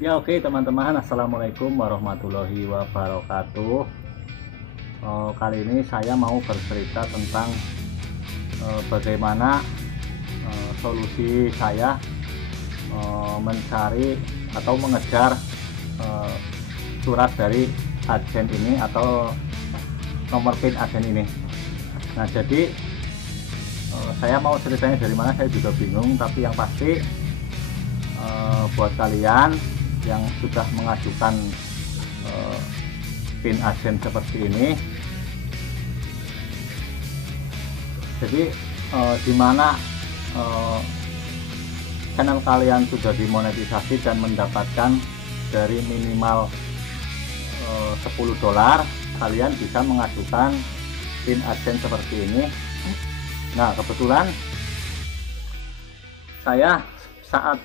Ya oke teman-teman, assalamualaikum warahmatullahi wabarakatuh. Kali ini saya mau bercerita tentang bagaimana solusi saya mencari atau mengejar eh, surat dari agen ini atau nomor PIN agen ini. Nah jadi saya mau ceritanya dari mana saya juga bingung, tapi yang pasti buat kalian yang sudah mengajukan eh, PIN agen seperti ini, jadi di mana eh, channel kalian sudah dimonetisasi dan mendapatkan dari minimal $10, kalian bisa mengajukan PIN agen seperti ini. Nah kebetulan saya saat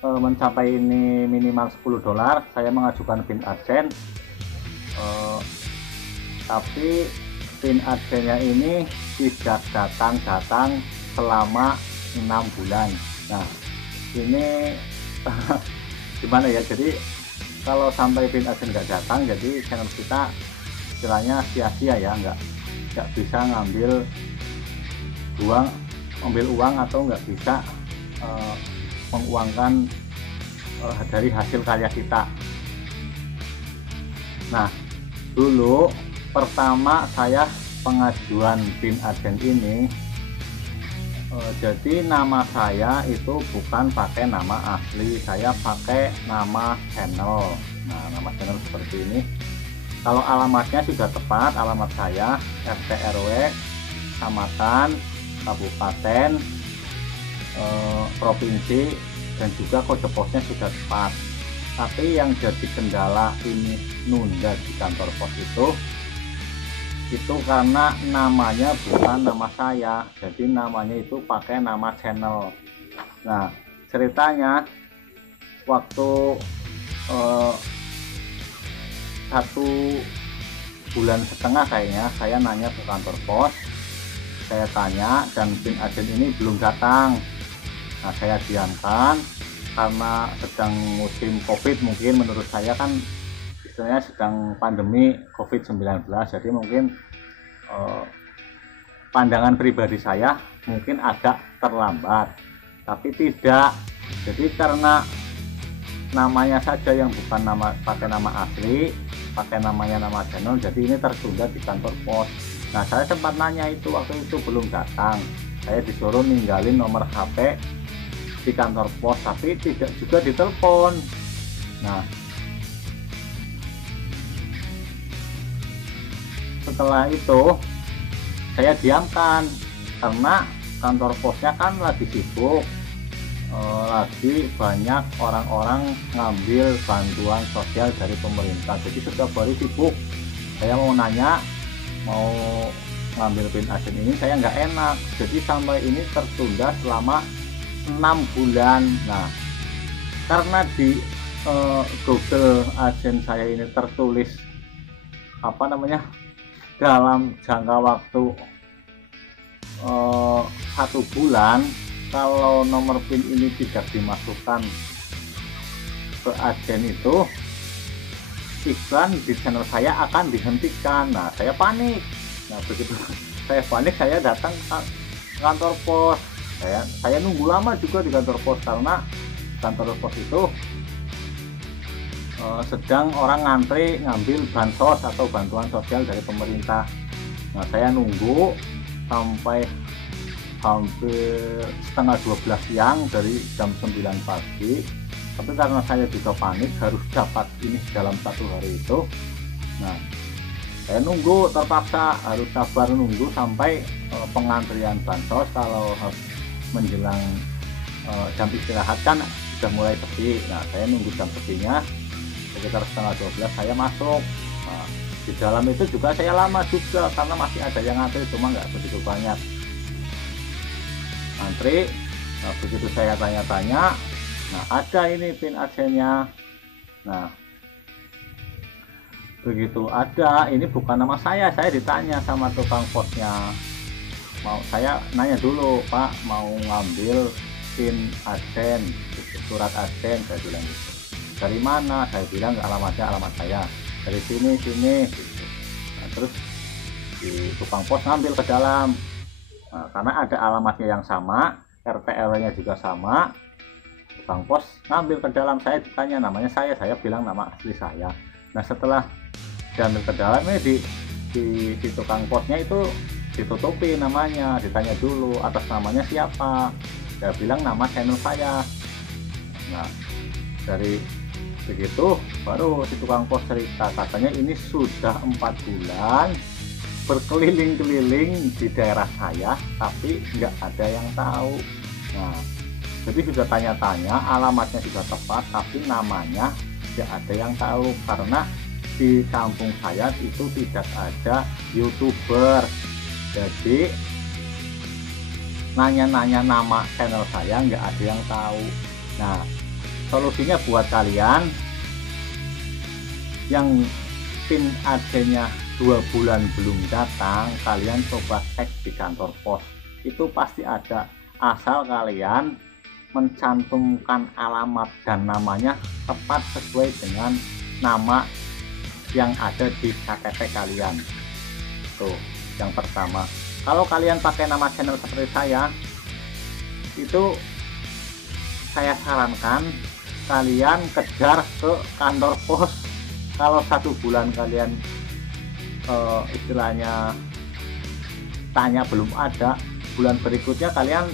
mencapai ini minimal $10, saya mengajukan PIN agen, tapi PIN agennya ini tidak datang selama 6 bulan. Nah ini gimana ya, jadi kalau sampai PIN agen nggak datang, jadi channel kita istilahnya sia-sia ya, nggak bisa ngambil uang atau nggak bisa menguangkan dari hasil karya kita. Nah dulu pertama saya pengajuan PIN agen ini, jadi nama saya itu bukan pakai nama asli, saya pakai nama channel. Nah nama channel seperti ini. Kalau alamatnya sudah tepat, alamat saya RT RW, kecamatan, kabupaten, provinsi, dan juga kode posnya sudah tepat. Tapi yang jadi kendala ini nunda di kantor pos itu karena namanya bukan nama saya, jadi namanya itu pakai nama channel. Nah ceritanya waktu 1,5 bulan kayaknya, saya nanya ke kantor pos, saya tanya, dan PIN agen ini belum datang. Nah saya diamkan karena sedang musim COVID, mungkin menurut saya kan istilahnya sedang pandemi COVID-19, jadi mungkin pandangan pribadi saya mungkin agak terlambat, tapi tidak. Jadi karena namanya saja yang bukan pakai nama asli, pakai namanya nama channel, jadi ini tertunda di kantor pos. Nah saya sempat nanya itu, waktu itu belum datang, saya disuruh ninggalin nomor HP di kantor pos, tapi tidak juga ditelepon. Nah setelah itu saya diamkan karena kantor posnya kan lagi sibuk, lagi banyak orang-orang ngambil bantuan sosial dari pemerintah, jadi setiap hari sibuk. Saya mau nanya, mau ngambil PIN agen ini, saya nggak enak, jadi sampai ini tertunda selama 6 bulan. Nah karena di Google agen saya ini tertulis apa namanya, dalam jangka waktu 1 bulan, kalau nomor PIN ini tidak dimasukkan ke agen itu, iklan di channel saya akan dihentikan. Nah saya panik. Nah begitu saya panik, saya datang ke kantor pos. Saya nunggu lama juga di kantor pos, karena kantor pos itu sedang orang ngantri ngambil bansos atau bantuan sosial dari pemerintah. Nah saya nunggu sampai hampir setengah 12 siang, dari jam 9 pagi. Tapi karena saya juga panik harus dapat ini dalam 1 hari itu, nah saya nunggu, terpaksa harus sabar nunggu sampai pengantrian bansos. Kalau menjelang jam istirahat kan sudah mulai sepi. Nah saya nunggu jam sepinya sekitar setengah 12, saya masuk. Nah, di dalam itu juga saya lama juga karena masih ada yang ngantri, cuma nggak begitu banyak antri. Nah begitu saya tanya-tanya, nah ada ini PIN agennya. Nah begitu ada, ini bukan nama saya ditanya sama tukang posnya. Saya nanya dulu, Pak mau ngambil PIN agen, surat agen, saya bilang gitu. dari mana? Saya bilang alamatnya alamat saya dari sini gitu. Nah, terus di tukang pos ngambil ke dalam. Nah, karena ada alamatnya yang sama, RT RW-nya juga sama, tukang pos ngambil ke dalam. Saya ditanya namanya, saya bilang nama asli saya. Nah, setelah diambil ke dalam ini di tukang posnya itu ditutupi namanya, ditanya dulu atas namanya siapa. Saya bilang nama channel saya. Nah, dari begitu baru si tukang pos cerita, katanya ini sudah 4 bulan berkeliling-keliling di daerah saya tapi nggak ada yang tahu. Nah, jadi sudah tanya-tanya, alamatnya sudah tepat tapi namanya nggak ada yang tahu, karena di kampung saya itu tidak ada YouTuber. Jadi nanya-nanya nama channel saya nggak ada yang tahu. Nah, solusinya buat kalian yang pin adsennya 2 bulan belum datang, kalian coba cek di kantor pos, itu pasti ada, asal kalian mencantumkan alamat dan namanya tepat sesuai dengan nama yang ada di KTP kalian. Tuh, yang pertama. Kalau kalian pakai nama channel seperti saya, itu saya sarankan kalian kejar ke kantor pos. Kalau 1 bulan kalian istilahnya tanya belum ada, bulan berikutnya kalian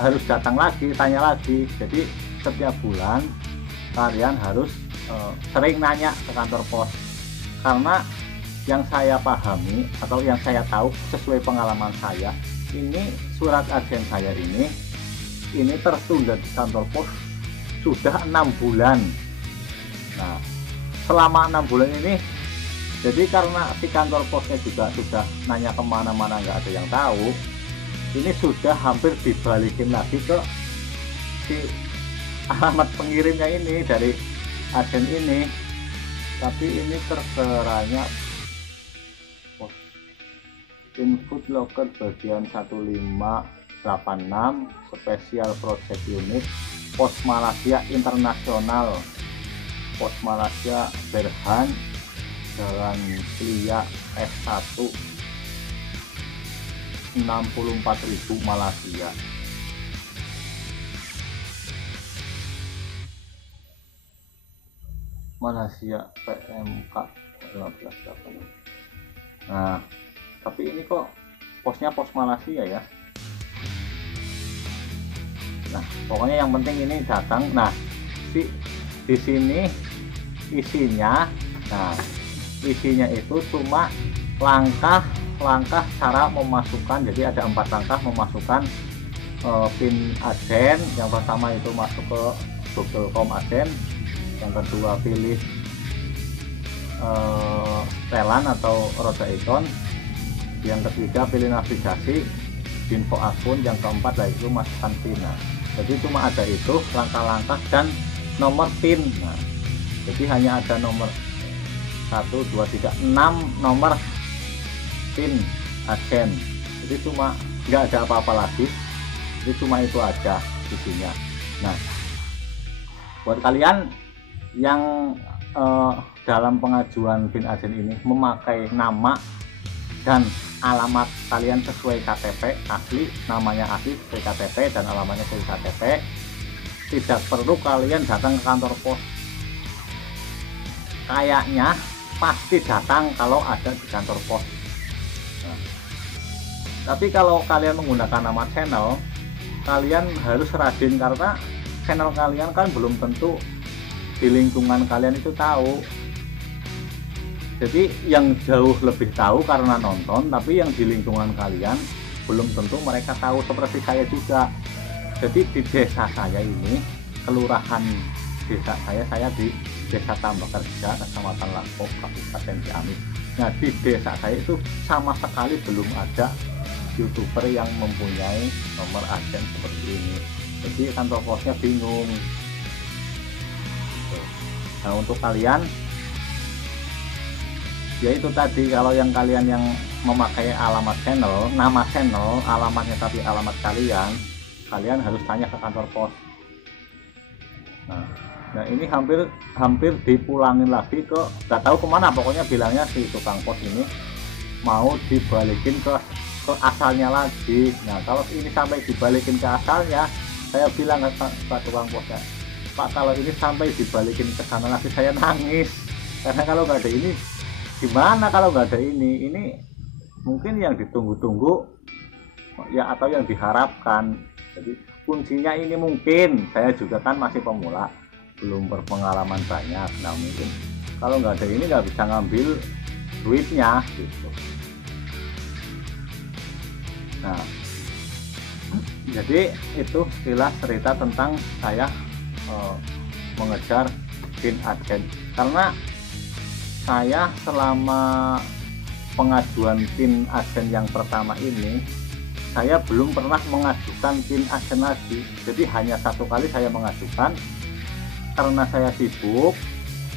harus datang lagi, tanya lagi. Jadi setiap bulan kalian harus sering nanya ke kantor pos, karena yang saya pahami atau yang saya tahu sesuai pengalaman saya, ini surat agen saya ini tertunda di kantor pos sudah 6 bulan. Nah, selama 6 bulan ini, jadi karena si kantor posnya juga sudah nanya kemana-mana nggak ada yang tahu, ini sudah hampir dibalikin lagi ke si alamat pengirimnya ini dari agen ini, tapi ini terserahnya pos Infood Locker bagian 1586 Special Project Unit Pos Malaysia Internasional, Pos Malaysia Berhan, Jalan Plia S1 64.000 Malaysia. Malaysia PMK 15. Nah, tapi ini kok posnya pos Malaysia ya. Nah, pokoknya yang penting ini datang. Nah, di sini isinya, nah isinya itu cuma langkah-langkah cara memasukkan. Jadi ada 4 langkah memasukkan pin agen. Yang pertama itu masuk ke Google.com agen, yang kedua pilih setelan atau roda ikon, yang ketiga pilih navigasi, info akun, yang keempat itu masukkan pin. Nah, jadi cuma ada itu langkah-langkah dan nomor pin. Nah, jadi hanya ada nomor 1, 2, 3, 6 nomor pin agen. Jadi cuma nggak ada apa-apa lagi, jadi cuma itu aja isinya. Nah, buat kalian yang dalam pengajuan pin agen ini memakai nama dan alamat kalian sesuai KTP asli, namanya asli sesuai KTP dan alamatnya sesuai KTP, tidak perlu kalian datang ke kantor pos. Kayaknya pasti datang kalau ada di kantor pos. Nah, tapi kalau kalian menggunakan nama channel, kalian harus rajin, karena channel kalian kan belum tentu di lingkungan kalian itu tahu. Jadi yang jauh lebih tahu karena nonton, tapi yang di lingkungan kalian belum tentu mereka tahu. Seperti saya juga. Jadi di desa saya ini, kelurahan desa saya di Desa Tambak Kerja, Kecamatan Lampok, Kabupaten Ciamis. Nah, di desa saya itu sama sekali belum ada YouTuber yang mempunyai nomor agen seperti ini. Jadi kantor posnya bingung. Nah, untuk kalian, ya itu tadi, kalau yang kalian yang memakai alamat channel, nama channel, alamatnya tapi alamat kalian harus tanya ke kantor pos. Nah, Nah ini hampir dipulangin lagi ke nggak tahu kemana, pokoknya bilangnya si tukang pos ini mau dibalikin ke asalnya lagi. Nah kalau ini sampai dibalikin ke asalnya, saya bilang ke Pak tukang posnya, Pak kalau ini sampai dibalikin ke sana lagi saya nangis, karena kalau nggak ada ini gimana, kalau nggak ada ini mungkin yang ditunggu-tunggu ya atau yang diharapkan. Jadi kuncinya ini, mungkin saya juga kan masih pemula, belum berpengalaman banyak. Nah mungkin kalau nggak ada ini nggak bisa ngambil duitnya gitu. Nah jadi itu sekilas cerita tentang saya mengejar PIN agen, karena saya selama pengajuan PIN agen yang pertama ini saya belum pernah mengajukan PIN agen lagi. Jadi hanya satu kali saya mengajukan karena saya sibuk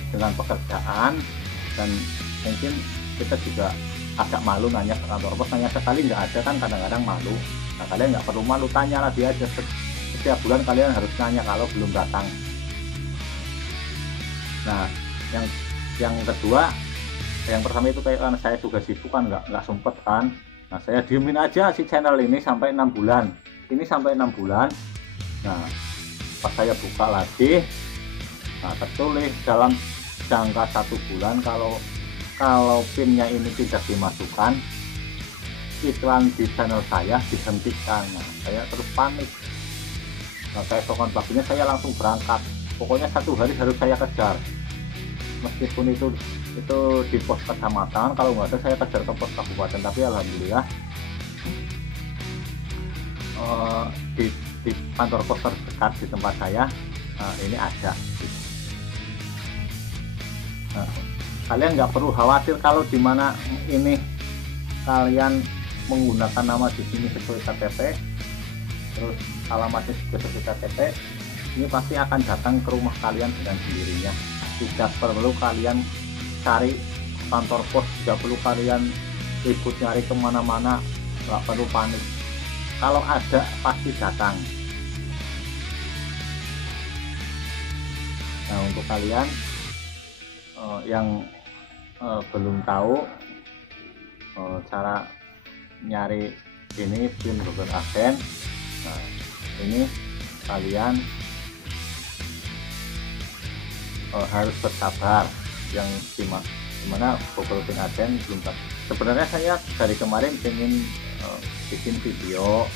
dengan pekerjaan, dan mungkin kita juga agak malu nanya ke kantor pos, nanya sekali nggak ada kan kadang-kadang malu. Nah kalian nggak perlu malu, tanya lagi aja, setiap bulan kalian harus nanya kalau belum datang. Nah yang kedua, yang pertama itu kayak karena saya juga sibuk kan, nggak sempet kan. Nah saya diemin aja si channel ini sampai 6 bulan, ini sampai 6 bulan. Nah pas saya buka lagi, nah tertulis dalam jangka 1 bulan kalau pinnya ini tidak dimasukkan, iklan di channel saya dihentikan. Nah saya terus panik. Nah keesokan paginya saya langsung berangkat, pokoknya 1 hari harus saya kejar, meskipun itu di pos kecamatan, kalau nggak ada saya kejar ke pos kabupaten. Tapi alhamdulillah di kantor pos terdekat di tempat saya ini ada. Nah, kalian nggak perlu khawatir kalau dimana ini kalian menggunakan nama di sini sesuai KTP, terus alamatnya juga sesuai KTP, ini pasti akan datang ke rumah kalian dengan sendirinya. Tidak perlu kalian cari kantor pos, tidak perlu kalian ribut nyari kemana-mana, nggak perlu panik. Kalau ada pasti datang. Nah untuk kalian yang belum tahu cara nyari ini PIN Google Agen, nah ini kalian harus bersabar. Yang dimana Google PIN Agen belum tahu. Sebenarnya saya dari kemarin pengen bikin video,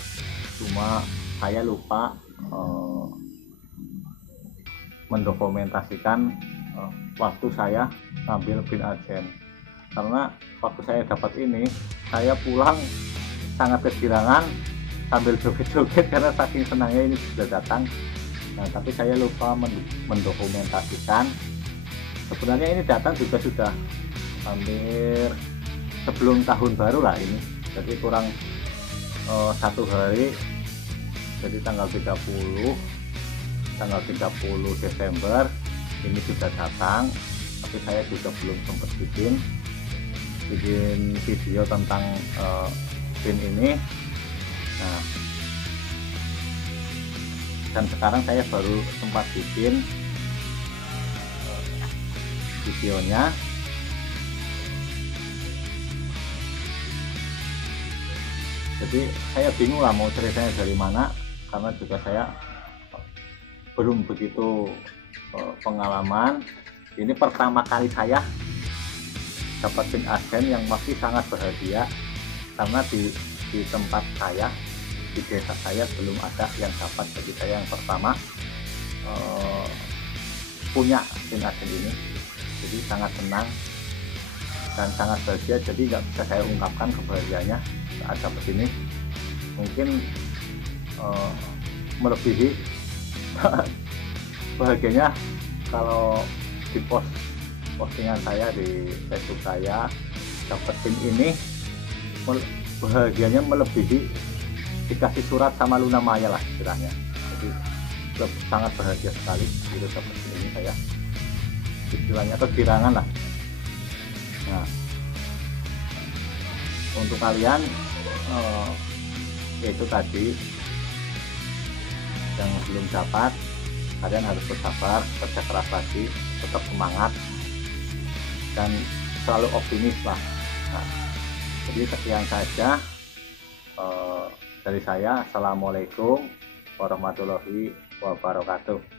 cuma saya lupa mendokumentasikan waktu saya ngambil PIN agen. Karena waktu saya dapat ini, saya pulang sangat kegirangan sambil joget-joget karena saking senangnya ini sudah datang. Nah tapi saya lupa mendokumentasikan. Sebenarnya ini datang juga sudah hampir sebelum tahun baru lah ini, jadi kurang 1 hari, jadi tanggal 30 Desember ini sudah datang. Tapi saya juga belum sempat bikin video tentang PIN ini. Nah dan sekarang saya baru sempat bikin videonya. Jadi saya bingung lah mau ceritanya dari mana, karena juga saya belum begitu pengalaman. Ini pertama kali saya dapat PIN agen, yang masih sangat bahagia karena di tempat saya, di desa saya belum ada yang dapat. Jadi saya yang pertama punya PIN agen ini, jadi sangat senang dan sangat bahagia. Jadi nggak bisa saya ungkapkan kebahagiaannya saat dapat ini. Mungkin melebihi bahagianya kalau di postingan saya di Facebook saya dapetin ini, bahagianya melebihi dikasih surat sama Luna Maya lah istilahnya. Jadi sangat bahagia sekali itu dapetin ini, saya istilahnya kegirangan lah. Nah untuk kalian itu tadi yang belum dapat, kalian harus bersabar, kerja keras lagi, tetap semangat dan selalu optimis lah. Nah, jadi sekian saja dari saya. Assalamualaikum warahmatullahi wabarakatuh.